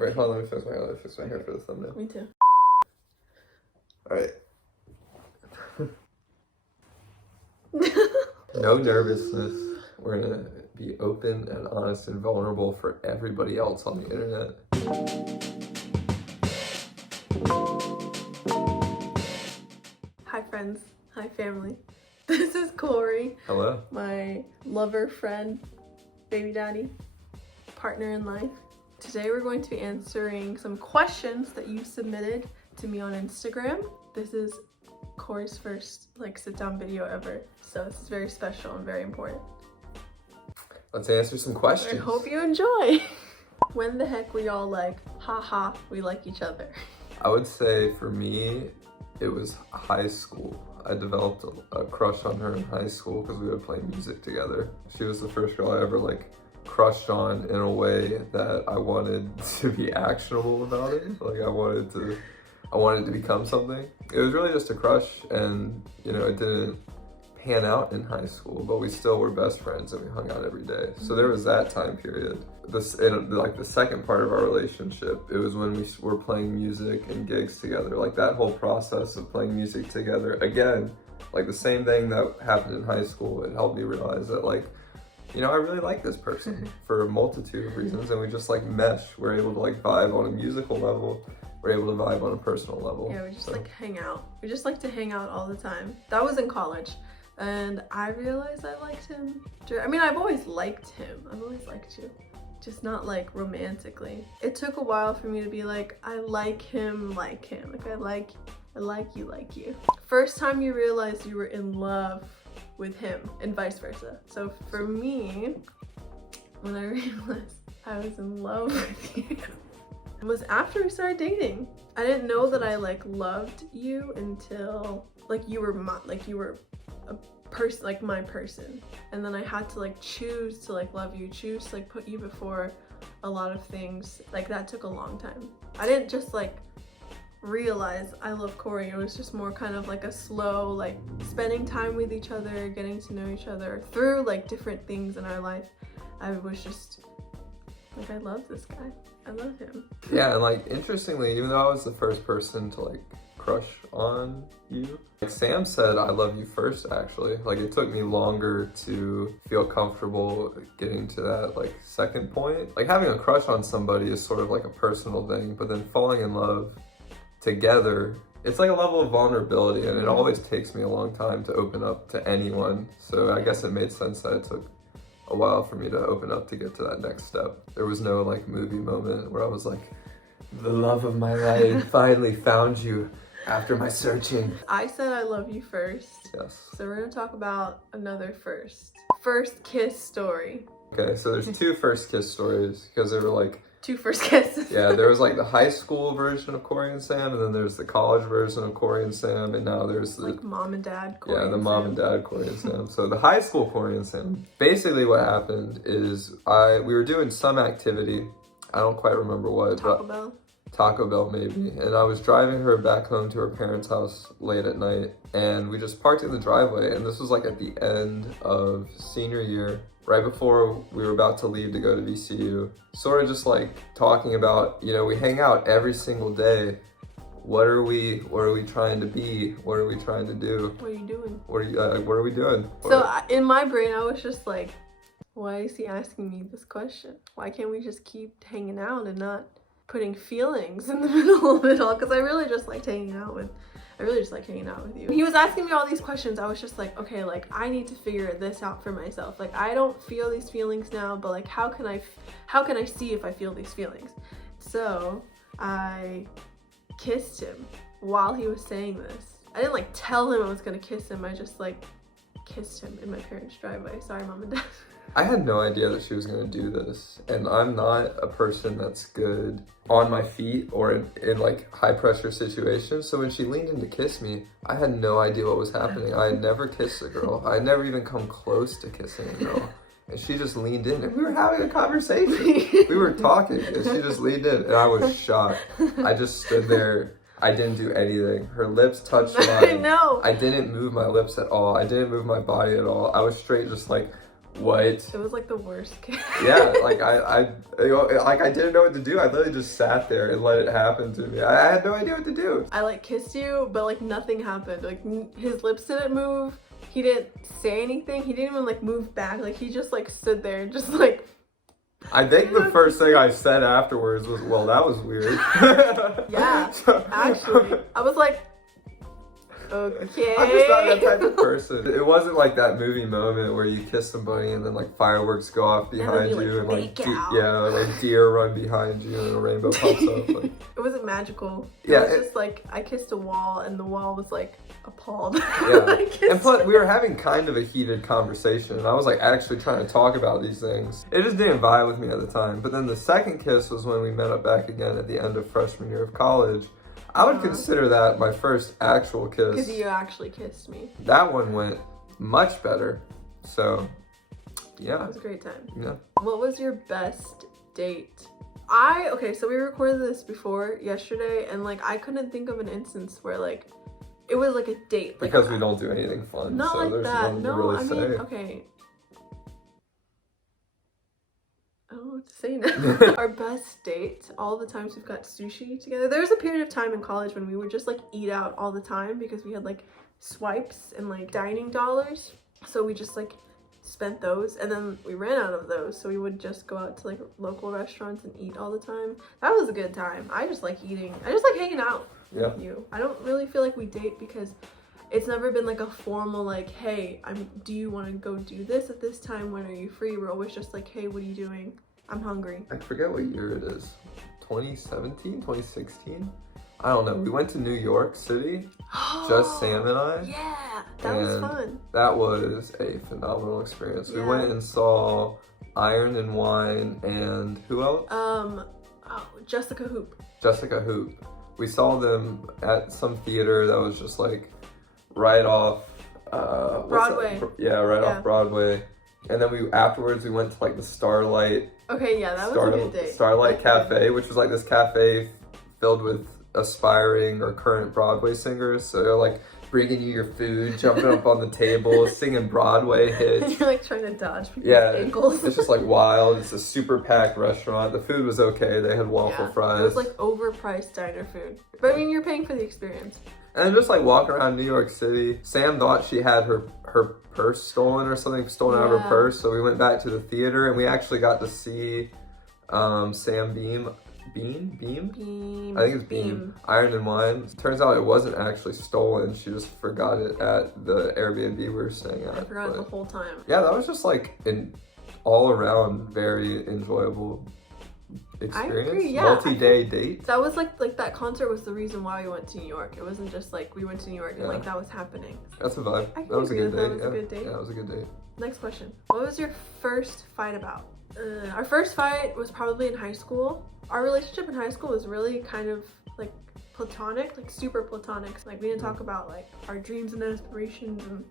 Wait, hold on, let me fix my hair for the thumbnail. Me too. Alright. No nervousness. We're gonna be open and honest and vulnerable for everybody else on the internet. Hi friends, hi family. This is Corey. Hello. My lover, friend, baby daddy, partner in life. Today we're going to be answering some questions that you submitted to me on Instagram. This is Corey's first sit down video ever, so this is very special and very important. Let's answer some questions. I hope you enjoy. When the heck we all haha, we like each other? I would say for me, it was high school. I developed a crush on her in high school because we would play music together. She was the first girl I ever crushed on in a way that I wanted to be actionable about it. I wanted to become something. It was really just a crush, and it didn't pan out in high school, but we still were best friends and we hung out every day. So there was that time period. The second part of our relationship, it was when we were playing music and gigs together. That whole process of playing music together, again, the same thing that happened in high school, it helped me realize that I really like this person for a multitude of reasons, and we just mesh. We're able to vibe on a musical level. We're able to vibe on a personal level. Yeah, we just hang out. We just like to hang out all the time. That was in college. And I realized I liked him. I've always liked him. I've always liked you. Just not romantically. It took a while for me to be I like him. I like you. First time you realized you were in love with him and vice versa. So for me, when I realized I was in love with you, it was after we started dating. I didn't know that I loved you until you were a person, my person, and then I had to choose to love you, choose to put you before a lot of things. That took a long time. I didn't just realize I love Corey. It was just more kind of a slow spending time with each other, getting to know each other through different things in our life. I was just I love this guy. I love him. Yeah, and interestingly, even though I was the first person to crush on you, Sam said I love you first, actually. It took me longer to feel comfortable getting to that second point. Having a crush on somebody is sort of a personal thing, but then falling in love together, it's a level of vulnerability, and it always takes me a long time to open up to anyone. So I guess it made sense that it took a while for me to open up to get to that next step. There was no movie moment where I was the love of my life finally found you after my searching. I said I love you first. Yes. So we're gonna talk about another first. First kiss story. Okay, so there's two first kiss stories because there were two first kisses. Yeah, there was the high school version of Corey and Sam, and then there's the college version of Corey and Sam, and now there's the mom and dad Corey. Yeah, the and mom Sam. and dad Corey and Sam. So the high school Corey and Sam. Basically what happened is we were doing some activity. I don't quite remember what. Taco Bell maybe. And I was driving her back home to her parents' house late at night, and we just parked in the driveway, and this was at the end of senior year, right before we were about to leave to go to VCU. Sort of just talking about, we hang out every single day. What are we trying to be? What are we trying to do? What are you doing? What are we doing? So in my brain, I was just why is he asking me this question? Why can't we just keep hanging out and not putting feelings in the middle of it all? Because I really just liked hanging out with you. He was asking me all these questions. I was just okay, I need to figure this out for myself. I don't feel these feelings now, but how can I see if I feel these feelings? So I kissed him while he was saying this. I didn't tell him I was gonna kiss him. I just kissed him in my parents' driveway. Sorry, mom and dad. I had no idea that she was going to do this, and I'm not a person that's good on my feet or in high pressure situations. So when she leaned in to kiss me, I had no idea what was happening. I had never kissed a girl. I had never even come close to kissing a girl. And she just leaned in, and we were having a conversation. We were talking, and she just leaned in, and I was shocked. I just stood there. I didn't do anything. Her lips touched mine. I know. I didn't move my lips at all. I didn't move my body at all. I was straight just What? It was like the worst kiss. Yeah, like I didn't know what to do. I literally just sat there and let it happen to me. I had no idea what to do. I like kissed you, but like nothing happened. Like his lips didn't move. He didn't say anything. He didn't even like move back. Like he just like stood there, just like. I think the first thing I said afterwards was, "Well, that was weird." Yeah, actually, I was like, okay. I'm just not that type of person. It wasn't like that movie moment where you kiss somebody and then like fireworks go off behind you and like like deer run behind you and a rainbow pops up. Like. It wasn't magical. Yeah, it was just like I kissed a wall and the wall was like appalled. Yeah, and plus we were having kind of a heated conversation and I was like actually trying to talk about these things. It just didn't vibe with me at the time. But then the second kiss was when we met up back again at the end of freshman year of college. I would consider that my first actual kiss. Because you actually kissed me. That one went much better. So, yeah. It was a great time. Yeah. What was your best date? Okay, so we recorded this before yesterday, and like I couldn't think of an instance where like it was like a date. Like, because we don't do anything fun. Not so like there's that. nothing No, to really I say. mean, okay. I don't know what to say now. Our best date, all the times we've got sushi together. There was a period of time in college when we would just like eat out all the time because we had like swipes and like dining dollars. So we just like spent those and then we ran out of those. So we would just go out to like local restaurants and eat all the time. That was a good time. I just like eating. I just like hanging out with you. I don't really feel like we date because it's never been like a formal like, hey, do you want to go do this at this time? When are you free? We're always just like, hey, what are you doing? I'm hungry. I forget what year it is. 2017, 2016? I don't know. We went to New York City, just Sam and I. Yeah, that was fun. That was a phenomenal experience. Yeah. We went and saw Iron and Wine and who else? Jessica Hoop. Jessica Hoop. We saw them at some theater that was just like right off Broadway. Off Broadway. And then afterwards we went to like the Starlight. Okay, yeah, that was a good day. Starlight Cafe, which was like this cafe filled with aspiring or current Broadway singers. So they're like bringing you your food, jumping up on the table, singing Broadway hits. And you're like trying to dodge people's ankles. It's just like wild. It's a super packed restaurant. The food was okay. They had waffle fries. It was like overpriced diner food. But I mean, you're paying for the experience. And then just like walking around New York City, Sam thought she had her purse stolen or something stolen out of her purse. So we went back to the theater and we actually got to see Sam Beam. I think it's Beam. Iron and Wine. Turns out it wasn't actually stolen. She just forgot it at the Airbnb we were staying at. I forgot it the whole time. Yeah, that was just like an all around very enjoyable experience. I agree, yeah. Multi-day date. That was like that concert was the reason why we went to New York. It wasn't just like we went to New York and like that was happening. That's a vibe. That was a good date. That was a good date. Yeah, that was a good date. Next question. What was your first fight about? Our first fight was probably in high school. Our relationship in high school was really kind of like platonic, like super platonic. Like we didn't talk about like our dreams and aspirations and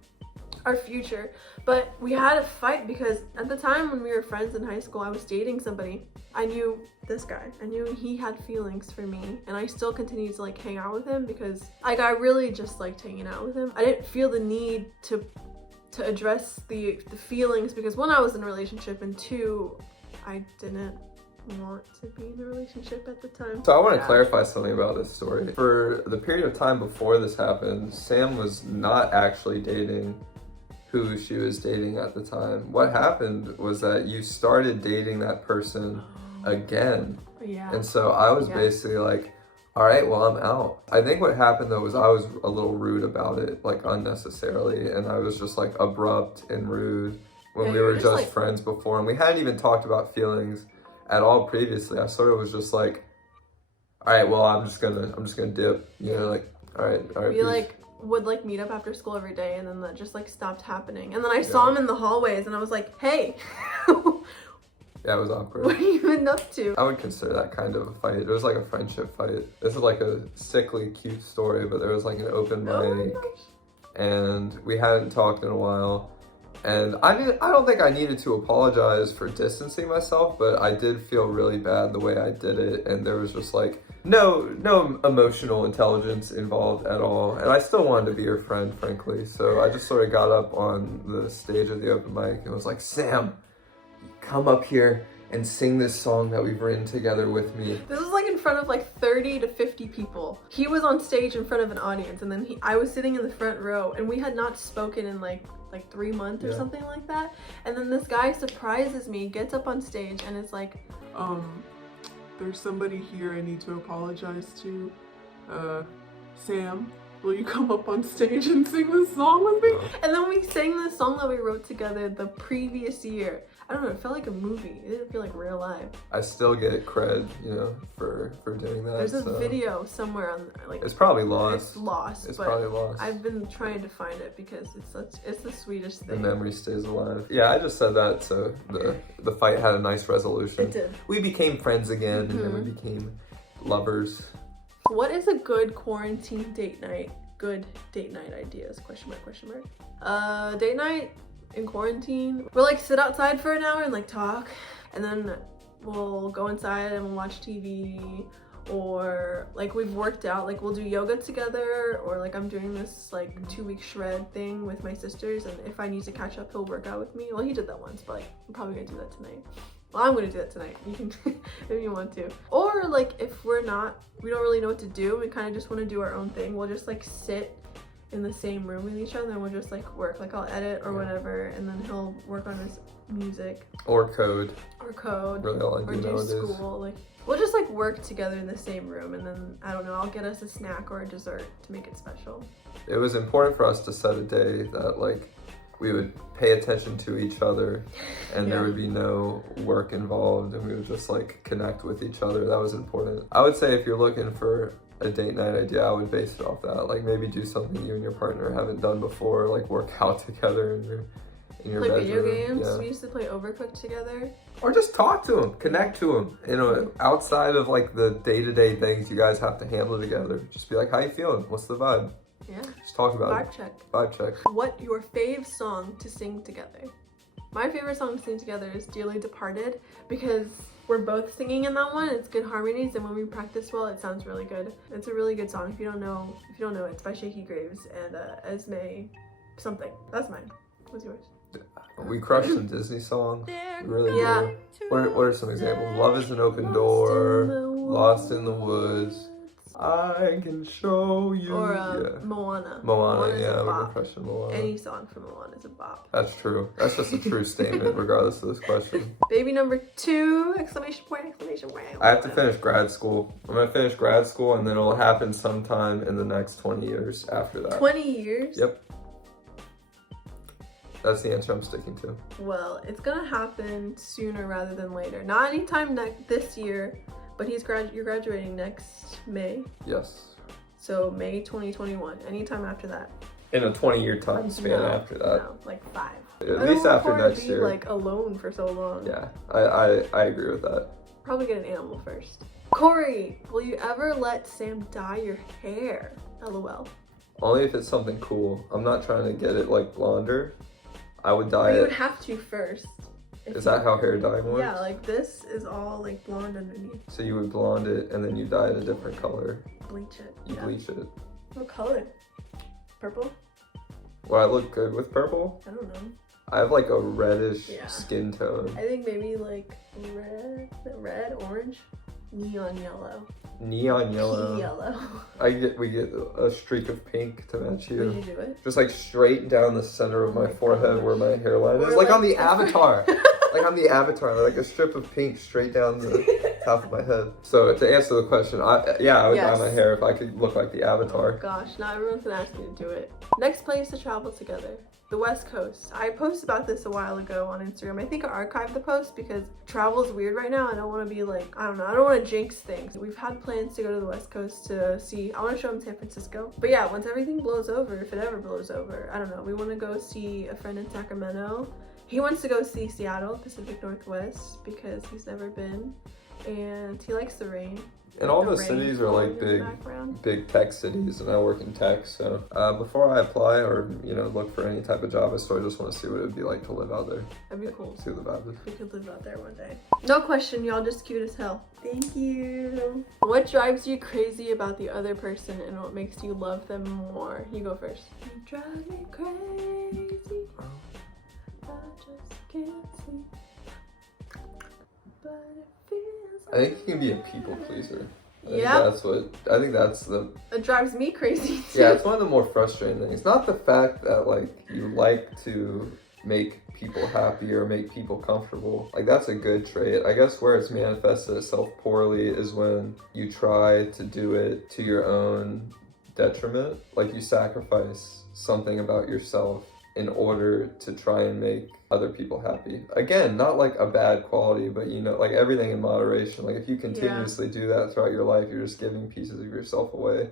our future, but we had a fight because at the time when we were friends in high school, I was dating somebody. I knew this guy. I knew he had feelings for me, and I still continued to like hang out with him because like I really just liked hanging out with him. I didn't feel the need to address the feelings because one, I was in a relationship, and two, I didn't want to be in a relationship at the time. So I want to clarify something about this story. For the period of time before this happened, Sam was not actually dating who she was dating at the time. What happened was that you started dating that person again. Yeah. And so I was basically like, all right, well, I'm out. I think what happened though was I was a little rude about it, like unnecessarily. And I was just like abrupt and rude when we were just like friends before. And we hadn't even talked about feelings at all previously. I sort of was just like, all right, well, I'm just gonna dip, you know, like, all right. We peace. like would like meet up after school every day, and then that just like stopped happening. And then I saw him in the hallways, and I was like, hey. Yeah, it was awkward. What are you even up to? I would consider that kind of a fight. It was like a friendship fight. This is like a sickly cute story, but there was like an open mic, and we hadn't talked in a while. And I don't think I needed to apologize for distancing myself, but I did feel really bad the way I did it, and there was just like no emotional intelligence involved at all. And I still wanted to be her friend, frankly. So I just sort of got up on the stage of the open mic and was like, Sam, come up here and sing this song that we've written together with me. This was like in front of like 30 to 50 people. He was on stage in front of an audience, and then I was sitting in the front row, and we had not spoken in like 3 months or something like that. And then this guy surprises me, gets up on stage, and is like, there's somebody here I need to apologize to. Sam, will you come up on stage and sing this song with me? And then we sang this song that we wrote together the previous year. I don't know, it felt like a movie. It didn't feel like real life. I still get cred, you know, for doing that. There's a video somewhere on, like... It's probably lost. It's lost, It's but probably lost. I've been trying to find it because it's the sweetest The thing. memory stays alive. Yeah, I just said that so the fight had a nice resolution. It did. We became friends again, and then we became lovers. What is a good quarantine date night? Good date night ideas? Question mark. Date night in quarantine. We'll like sit outside for an hour and like talk, and then we'll go inside and we'll watch TV, or like we've worked out, like we'll do yoga together, or like I'm doing this like 2-week shred thing with my sisters, and if I need to catch up, he'll work out with me. Well, he did that once, but like I'm probably gonna do that tonight. Well, I'm gonna do that tonight. You can if you want to. Or like if we don't really know what to do, we kind of just want to do our own thing, we'll just like sit in the same room with each other and we'll just like work. Like I'll edit or whatever, and then he'll work on his music. Or code. Really all I or do do nowadays. school. Like we'll just like work together in the same room, and then I don't know, I'll get us a snack or a dessert to make it special. It was important for us to set a day that like we would pay attention to each other, and there would be no work involved, and we would just like connect with each other. That was important. I would say if you're looking for a date night idea, I would base it off that. Like maybe do something you and your partner haven't done before, like work out together in your Play bedroom. video games. Yeah. We used to play Overcooked together. Or just talk to them, connect to them. You know, outside of like the day-to-day things you guys have to handle together. Just be like, how you feeling? What's the vibe? Yeah. Just talk about Vibe it. check. Vibe check. What your fave song to sing together? My favorite song to sing together is Dearly Departed, because we're both singing in that one. It's good harmonies, and when we practice well, it sounds really good. It's a really good song. If you don't know, it's by Shaky Graves and Esme something. That's mine. What's yours? We crushed some Disney songs. We really Yeah. do. What are some examples? Love is an Open Door, Lost in the Woods, I Can Show You. Or Yeah. Moana. Moana, yeah, is a we're bop. crushing Moana. Any song from Moana is a bop. That's true. That's just a true statement, regardless of this question. Baby number 2! Exclamation point! Exclamation point! I have to finish grad school. I'm gonna finish grad school, and then it'll happen sometime in the next 20 years after that. 20 years? Yep. That's the answer I'm sticking to. Well, it's gonna happen sooner rather than later. Not anytime this year, but you're graduating next May. Yes. So May 2021. Anytime after that. In a 20-year time span after that. No, like 5. At least after next be year. like alone for so long. Yeah, I agree with that. Probably get an animal first. Corey, will you ever let Sam dye your hair? LOL. Only if it's something cool. I'm not trying to get it like blonder. I would dye But you would it. have to first. Is that how hair dyeing works? Yeah, like this is all like blonde underneath. So you would blonde it and then you dye it a different color. Bleach it. You Yeah. bleach it. What color? Purple? Will I look good with purple? I don't know. I have like a reddish Yeah. skin tone. I think maybe like red, orange, neon yellow. Neon yellow. Pea yellow. We get a streak of pink to match Would you you. do it? Just like straight down the center of Oh my my forehead gosh. where my hairline Or is. Like on like- the Avatar. Like on the Avatar, like a strip of pink straight down the top of my head. So to answer the question, I would dye Yes. my hair if I could look like the Avatar. Gosh, not everyone's gonna ask you to do it. Next place to travel together. The West Coast. I posted about this a while ago on Instagram. I think I archived the post because travel is weird right now. I don't want to be like, I don't know, I don't want to jinx things. We've had plans to go to the West Coast to see, I want to show them San Francisco. But yeah, once everything blows over, if it ever blows over, I don't know, we want to go see a friend in Sacramento. He wants to go see Seattle, Pacific Northwest, because he's never been. and he likes the rain. And all The the rain cities are like falling in the background. big tech cities, and I work in tech. So before I apply or look for any type of job, I sort of just want to see what it would be like to live out there. That'd be cool. See what the vibe is. We could live out there one day. No question, y'all just cute as hell. Thank you. What drives you crazy about the other person and what makes you love them more? You go first. You drive me crazy. I just can't sleep. But it feels I think you can be a people pleaser. Yeah. I think that's the It drives me crazy too. yeah, it's one of the more frustrating things. Not the fact that like you like to make people happy or make people comfortable. Like that's a good trait. I guess where it's manifested itself poorly is when you try to do it to your own detriment. Like you sacrifice something about yourself in order to try and make other people happy. Again, not like a bad quality, but like everything in moderation. Like if you continuously do that throughout your life, you're just giving pieces of yourself away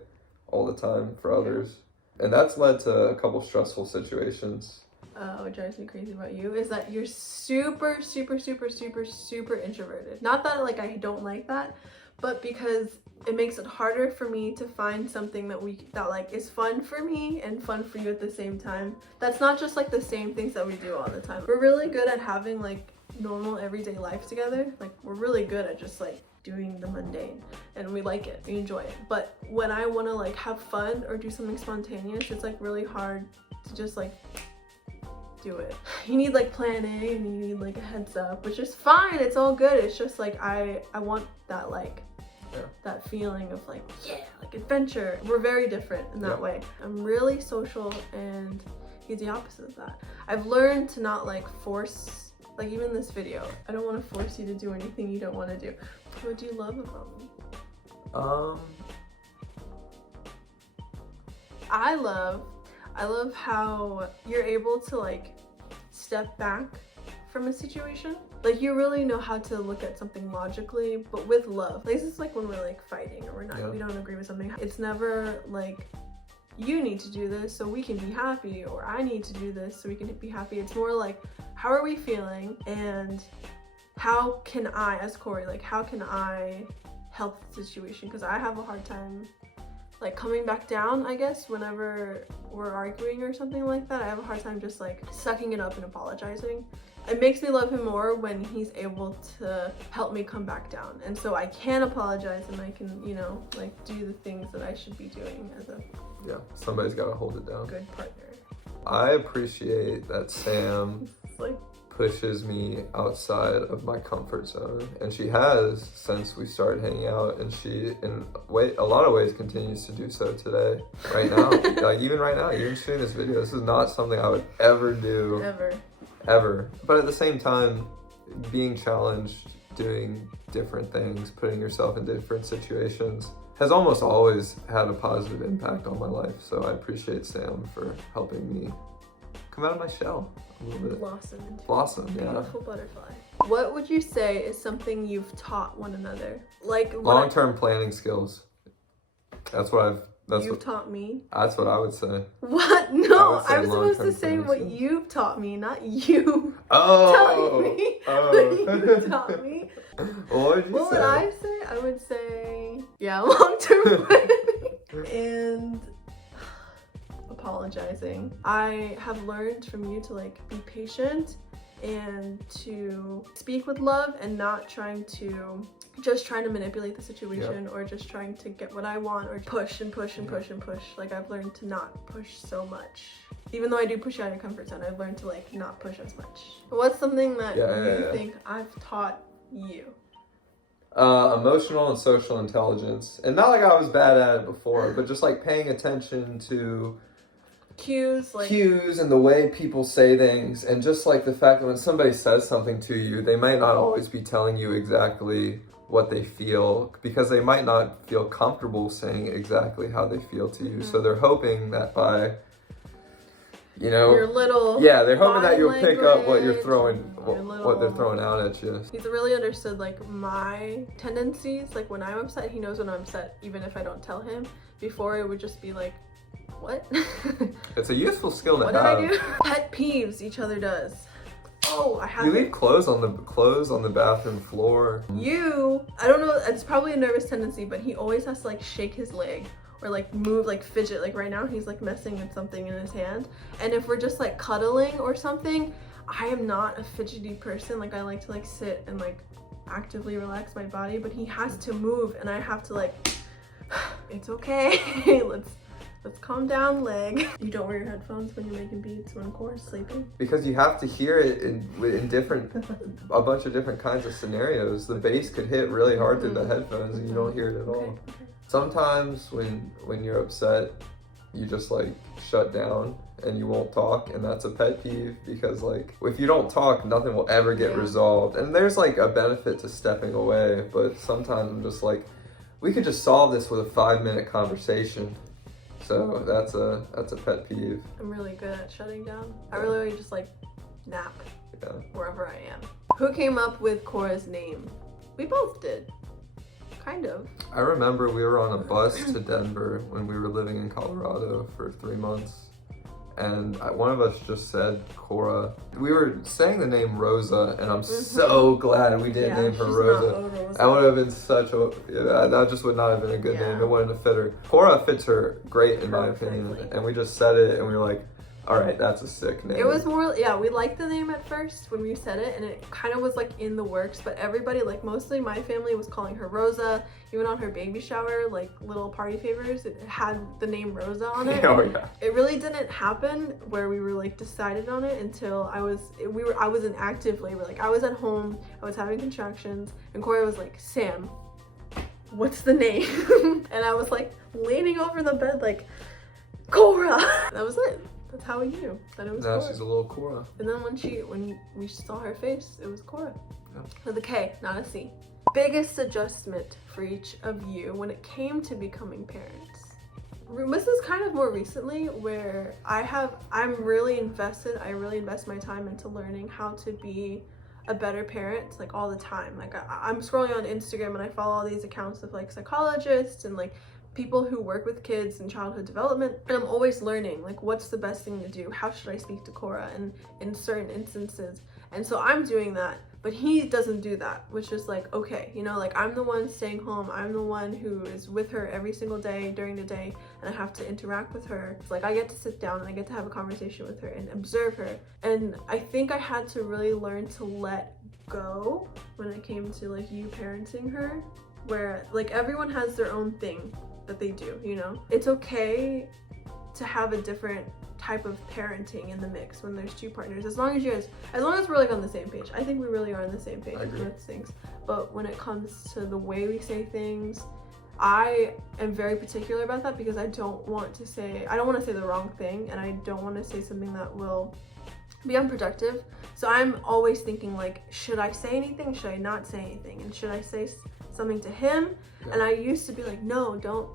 all the time for others. And that's led to a couple stressful situations. What drives me crazy about you is that you're super, super, super, super, super introverted. Not that like I don't like that, but because it makes it harder for me to find something that like is fun for me and fun for you at the same time. That's not just like the same things that we do all the time. We're really good at having like normal everyday life together. Like we're really good at just like doing the mundane, and we like it, we enjoy it. But when I want to like have fun or do something spontaneous, it's like really hard to just like do it. You need like planning and you need like a heads up, which is fine, it's all good. It's just like I want that like that feeling of like like adventure. We're very different in that way. I'm really social and he's the opposite of that. I've learned to not like force, like even this video, I don't want to force you to do anything you don't want to do. What do you love about me? I love how you're able to like step back from a situation. Like you really know how to look at something logically, but with love. Like this is like when we're like fighting or we don't agree with something. It's never like you need to do this so we can be happy, or I need to do this so we can be happy. It's more like, how are we feeling and how can I, as Corey, like how can I help the situation? Because I have a hard time like coming back down, I guess, whenever we're arguing or something like that. I have a hard time just like sucking it up and apologizing. It makes me love him more when he's able to help me come back down. And so I can apologize and I can, like do the things that I should be doing as a somebody's got to hold it down. Good partner. I appreciate that Sam like pushes me outside of my comfort zone, and she has since we started hanging out, and she in a lot of ways continues to do so today, right now. Like even right now, even shooting this video, this is not something I would ever do ever. But at the same time, being challenged, doing different things, putting yourself in different situations has almost always had a positive impact on my life. So I appreciate Sam for helping me come out of my shell a little bit. Blossom, yeah. Beautiful butterfly. What would you say is something you've taught one another? Like long-term planning skills. That's what you've taught me. That's what I would say. What? No, I was supposed to say what you've taught me, not you telling me what you taught me. What would I say? I would say, long-term planning and apologizing. I have learned from you to like be patient and to speak with love and not trying to manipulate the situation or just trying to get what I want or push and push and push and push. Like I've learned to not push so much. Even though I do push you out of your comfort zone, I've learned to like not push as much. What's something that you think I've taught you? Emotional and social intelligence. And not like I was bad at it before, but just like paying attention to cues and the way people say things, and just like the fact that when somebody says something to you, they might not always be telling you exactly what they feel, because they might not feel comfortable saying exactly how they feel to you. So they're hoping that by your little they're hoping that you'll pick up what you're throwing, what they're throwing out at you. He's really understood like my tendencies. Like when I'm upset, he knows when I'm upset, even if I don't tell him. Before it would just be like, what? It's a useful skill to have. What did I do? Pet peeves each other does. Oh, I have You leave clothes on the bathroom floor. I don't know, it's probably a nervous tendency, but he always has to like shake his leg or like move, like fidget. Like right now he's like messing with something in his hand. And if we're just like cuddling or something, I am not a fidgety person. Like I like to like sit and like actively relax my body, but he has to move and I have to like, it's okay, let's calm down, leg. You don't wear your headphones when you're making beats when Cora's sleeping? Because you have to hear it in different, a bunch of different kinds of scenarios. The bass could hit really hard through the headphones and you don't hear it at all. Okay. Sometimes when you're upset, you just like shut down and you won't talk, and that's a pet peeve because like if you don't talk, nothing will ever get resolved. And there's like a benefit to stepping away, but sometimes I'm just like, we could just solve this with a 5-minute conversation. So that's a pet peeve. I'm really good at shutting down. I really just like nap wherever I am. Who came up with Cora's name? We both did. Kind of. I remember we were on a bus to Denver when we were living in Colorado for 3 months. And one of us just said Cora. We were saying the name Rosa, and I'm so glad we didn't name her Rosa. That would have been such a, that just would not have been a good name. It wouldn't have fit her. Cora fits her great in my opinion. And we just said it, and we were like, all right, that's a sick name. It was more, we liked the name at first when we said it, and it kind of was like in the works, but everybody, like mostly my family, was calling her Rosa. Even on her baby shower, like little party favors, it had the name Rosa on it. Oh yeah. It really didn't happen where we were like decided on it until I was in active labor. Like I was at home, I was having contractions, and Cora was like, Sam, what's the name? And I was like leaning over the bed like, Cora. That was it. That's how we knew that it was Now Cora. she's a little Cora. And then when we saw her face, it was Cora. Yeah. With a K, not a C. Biggest adjustment for each of you when it came to becoming parents? This is kind of more recently where I'm really invested. I really invest my time into learning how to be a better parent, like all the time. Like I'm scrolling on Instagram and I follow all these accounts of like psychologists and like people who work with kids and childhood development, and I'm always learning like what's the best thing to do, how should I speak to Cora in certain instances. And so I'm doing that, but he doesn't do that, which is like, okay, you know, like I'm the one staying home, I'm the one who is with her every single day during the day, and I have to interact with her. It's like I get to sit down and I get to have a conversation with her and observe her. And I think I had to really learn to let go when it came to like you parenting her, where like everyone has their own thing that they do, you know? It's okay to have a different type of parenting in the mix when there's two partners, as long as we're like on the same page. I think we really are on the same page with things. But when it comes to the way we say things, I am very particular about that because I don't want to say the wrong thing, and I don't want to say something that will be unproductive. So I'm always thinking like, should I say anything? Should I not say anything? And should I say something to him? And I used to be like, no, don't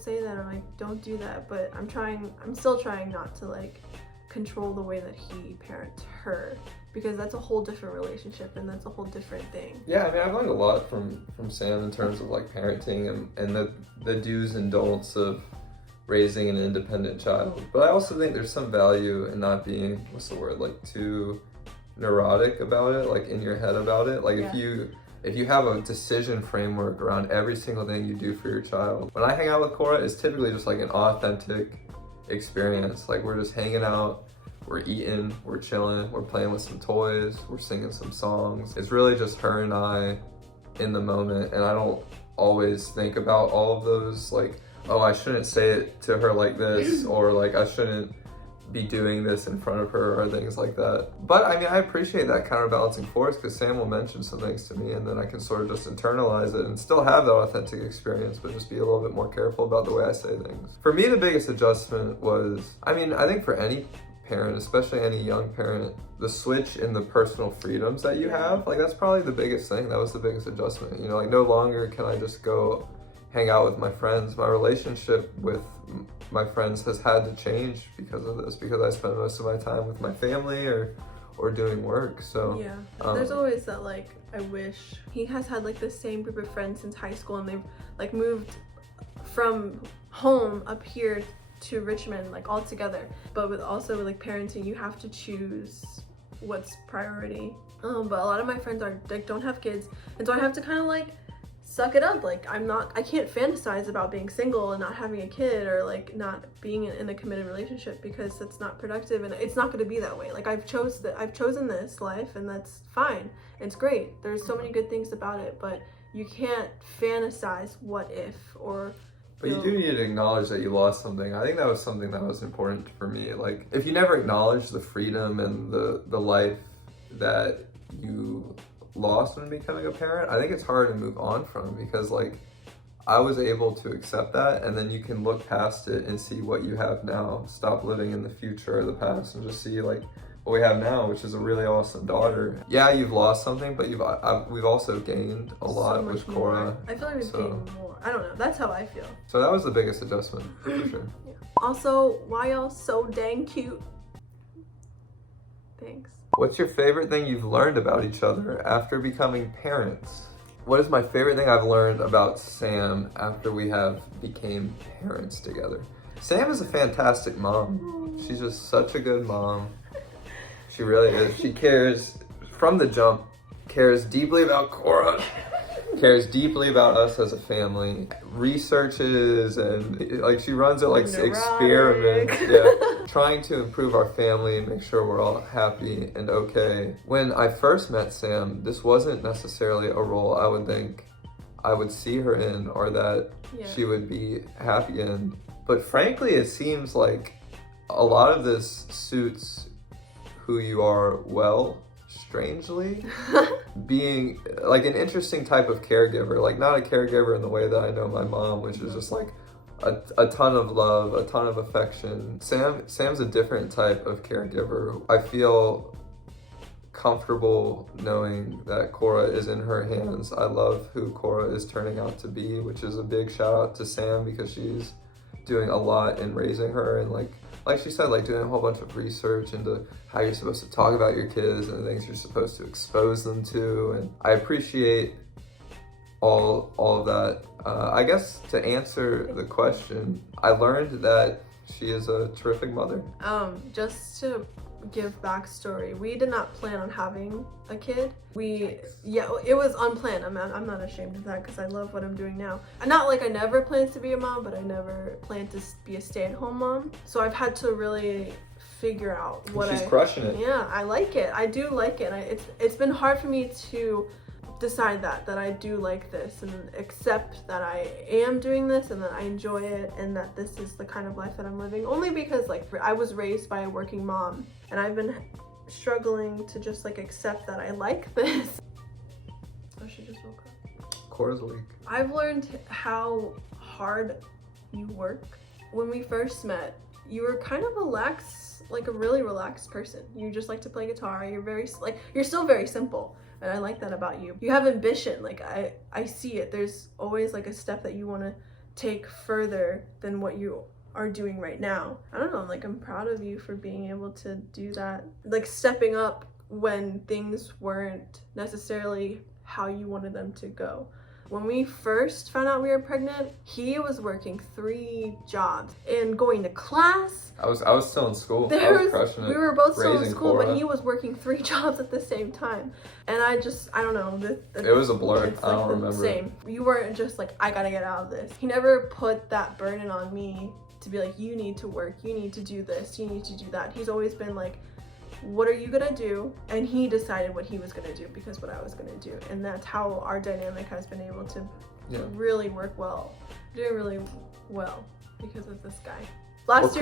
say that, or like don't do that. But I'm still trying not to like control the way that he parents her, because that's a whole different relationship and that's a whole different thing. Yeah, I mean, I've learned a lot from Sam in terms of like parenting and the do's and don'ts of raising an independent child. But I also think there's some value in not being, like too neurotic about it, like in your head about it. Like if you have a decision framework around every single thing you do for your child. When I hang out with Cora, it's typically just like an authentic experience. Like we're just hanging out, we're eating, we're chilling, we're playing with some toys, we're singing some songs. It's really just her and I in the moment, and I don't always think about all of those like, oh, I shouldn't say it to her like this, or like I shouldn't be doing this in front of her, or things like that. But I mean, I appreciate that counterbalancing force, because Sam will mention some things to me and then I can sort of just internalize it and still have that authentic experience, but just be a little bit more careful about the way I say things. For me, the biggest adjustment was, I mean, I think for any parent, especially any young parent, the switch in the personal freedoms that you have, like that's probably the biggest thing. That was the biggest adjustment. You know, like no longer can I just go hang out with my friends. My relationship with my friends has had to change because of this, because I spend most of my time with my family or doing work. So yeah, there's always that like, I wish he has had like the same group of friends since high school, and they've like moved from home up here to Richmond like all together. But with also like parenting, you have to choose what's priority. But a lot of my friends don't have kids, and so I have to kind of like suck it up. Like I can't fantasize about being single and not having a kid, or like not being in a committed relationship, because it's not productive and it's not going to be that way. Like I've chosen this life, and that's fine. It's great. There's so many good things about it, but you can't fantasize what if, or but you do need to acknowledge that you lost something. I think that was something that was important for me. Like, if you never acknowledge the freedom and the life that you lost when becoming a parent, I think it's hard to move on from, because like I was able to accept that, and then you can look past it and see what you have now. Stop living in the future or the past and just see like what we have now, which is a really awesome daughter. Yeah, you've lost something, but we've also gained a lot with Cora. I feel like we've gained more. I don't know. That's how I feel. So that was the biggest adjustment, for sure. Yeah. Also, why y'all so dang cute? Thanks. What's your favorite thing you've learned about each other after becoming parents? What is my favorite thing I've learned about Sam after we have became parents together? Sam is a fantastic mom. She's just such a good mom. She really is. She cares from the jump, cares deeply about Cora, cares deeply about us as a family, researches, and like she runs it like experiments, trying to improve our family and make sure we're all happy and okay. When I first met Sam, this wasn't necessarily a role I would think I would see her in, or that she would be happy in. But frankly, it seems like a lot of this suits who you are well, strangely. Being like an interesting type of caregiver, like not a caregiver in the way that I know my mom, which is just like a ton of love, a ton of affection. Sam's a different type of caregiver. I feel comfortable knowing that Cora is in her hands. I love who Cora is turning out to be, which is a big shout out to Sam, because she's doing a lot in raising her, and like she said, like doing a whole bunch of research into how you're supposed to talk about your kids and the things you're supposed to expose them to. And I appreciate all of that. I guess to answer the question, I learned that she is a terrific mother. Just to give backstory, we did not plan on having a kid. It was unplanned. I'm not ashamed of that, because I love what I'm doing now. Not like I never planned to be a mom, but I never planned to be a stay-at-home mom. So I've had to really figure out what She's crushing it. Yeah, I like it. I do like it. It's been hard for me to decide that I do like this, and accept that I am doing this, and that I enjoy it, and that this is the kind of life that I'm living, only because like I was raised by a working mom, and I've been struggling to just like accept that I like this. Oh, she just woke up. Cora's weak. I've learned how hard you work. When we first met, you were kind of like a really relaxed person. You just like to play guitar. You're still very simple. And I like that about you. You have ambition. Like I see it. There's always like a step that you want to take further than what you are doing right now. I don't know, like I'm proud of you for being able to do that. Like stepping up when things weren't necessarily how you wanted them to go. When we first found out we were pregnant, he was working 3 jobs and going to class. I was still in school. I was crushing it. We were both still in school, Cora. but he was working 3 jobs at the same time. And I don't know. It was a blur. I don't remember. Same. You weren't just like, I gotta get out of this. He never put that burden on me to be like, you need to work, you need to do this, you need to do that. He's always been like, what are you gonna do? And he decided what he was gonna do because what I was gonna do. And that's how our dynamic has been able to really work well. Doing really well because of this guy. Last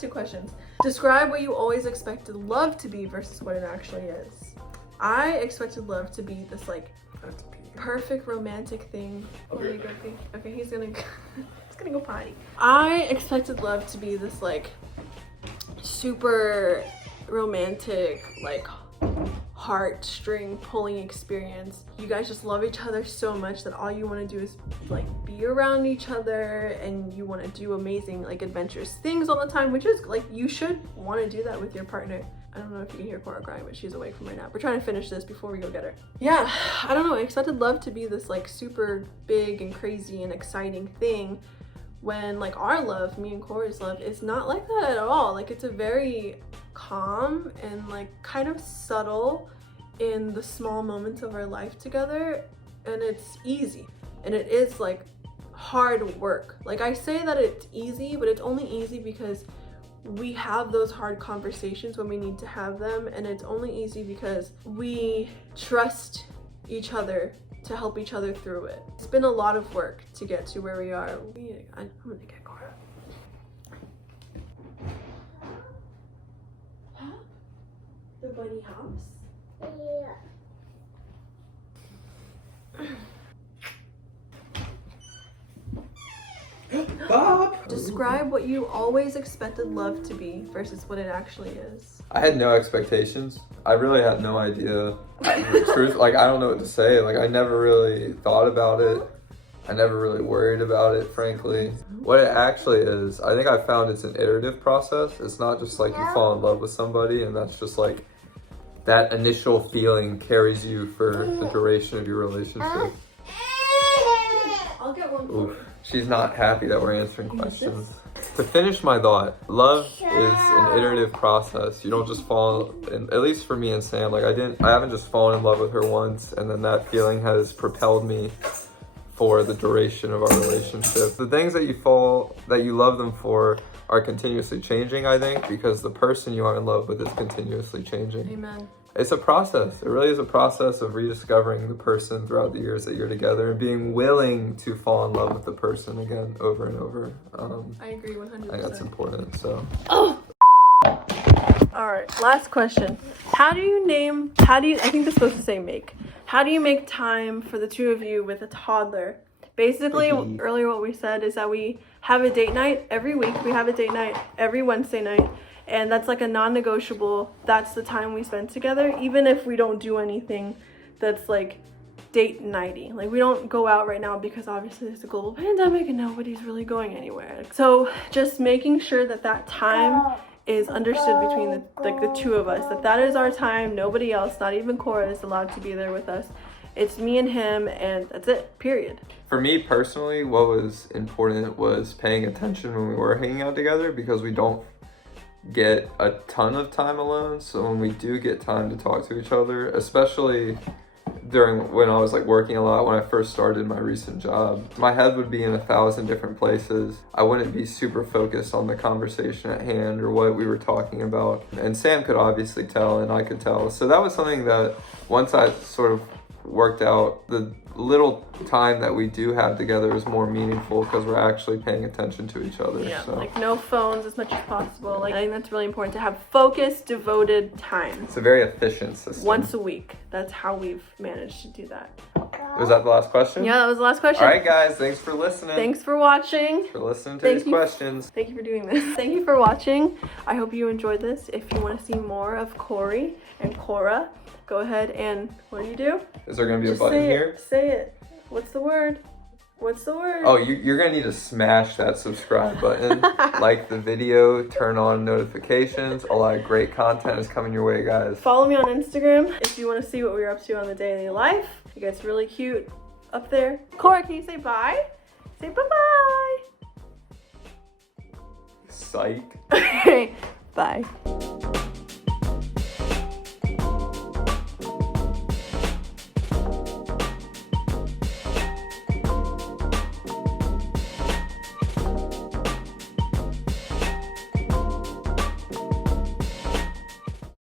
2 questions. Describe what you always expected love to be versus what it actually is. I expected love to be this like perfect romantic thing. Where you go pee? Okay, he's gonna go potty. I expected love to be this like super romantic, like heartstring pulling experience. You guys just love each other so much that all you want to do is like be around each other, and you want to do amazing like adventurous things all the time, which is like you should want to do that with your partner. I don't know if you can hear Cora crying, but she's awake from right now. We're trying to finish this before we go get her. Yeah, I don't know. I expected love to be this like super big and crazy and exciting thing, when like our love, me and Cora's love, is not like that at all. Like it's a very calm and like kind of subtle in the small moments of our life together, and it's easy, and it is like hard work. Like I say that it's easy, but it's only easy because we have those hard conversations when we need to have them, and it's only easy because we trust each other to help each other through it. It's been a lot of work to get to where we are. I'm gonna get Cora. Huh? The bunny house? Bob! Describe what you always expected love to be versus what it actually is. I had no expectations. I really had no idea. The truth, like, I don't know what to say. Like, I never really thought about it. I never really worried about it, frankly. What it actually is, I think I found it's an iterative process. It's not just like you fall in love with somebody and that's just like that initial feeling carries you for the duration of your relationship. I'll get one. Oof. She's not happy that we're answering questions. To finish my thought, love is an iterative process. You don't just fall in, at least for me and Sam, like I haven't just fallen in love with her once and then that feeling has propelled me for the duration of our relationship. The things that you love them for are continuously changing, I think, because the person you are in love with is continuously changing. Amen. It's a process. It really is a process of rediscovering the person throughout the years that you're together and being willing to fall in love with the person again over and over. I agree 100%. I think that's important, so. Oh! Alright, last question. I think this is supposed to say make. How do you make time for the two of you with a toddler? Basically, earlier what we said is that we have a date night every week. We have a date night every Wednesday night. And that's like a non-negotiable. That's the time we spend together, even if we don't do anything that's like date nighty. Like we don't go out right now because obviously there's a global pandemic and nobody's really going anywhere. So just making sure that that time is understood between the two of us, that is our time. Nobody else, not even Cora, is allowed to be there with us. It's me and him, and that's it, period. For me personally, what was important was paying attention when we were hanging out together, because we don't get a ton of time alone. So when we do get time to talk to each other, especially when I was like working a lot, when I first started my recent job, my head would be in 1,000 different places. I wouldn't be super focused on the conversation at hand or what we were talking about. And Sam could obviously tell, and I could tell. So that was something that once I sort of worked out, the little time that we do have together is more meaningful because we're actually paying attention to each other. Yeah, so. like no phones as much as possible. Like I think that's really important to have focused, devoted time. It's a very efficient system. Once a week. That's how we've managed to do that. Was that the last question? Yeah, that was the last question. All right, guys. Thanks for listening. Thanks for watching. For listening to these questions. Thank you for doing this. Thank you for watching. I hope you enjoyed this. If you want to see more of Corey and Cora, go ahead and what do? Is there going to be Just a button here? Say it. What's the word? What's the word? Oh, you're going to need to smash that subscribe button. Like the video, turn on notifications. A lot of great content is coming your way, guys. Follow me on Instagram if you want to see what we're up to on the daily life. It gets really cute up there. Cora, can you say bye? Say bye-bye. Psych. Okay, bye.